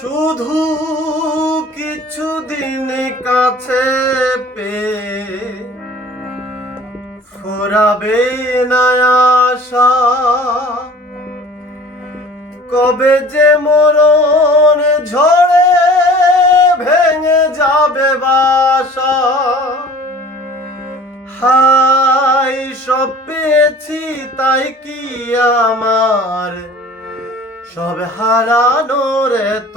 শুধু কিছুদিন কাছে পেয়ে ফুরাবে আশা। কবে যে মরণ ঝড়ে ভেঙে যাবে বাসা। হাই, সব পেয়েছি তাই কি আমার? সব হারানোর এত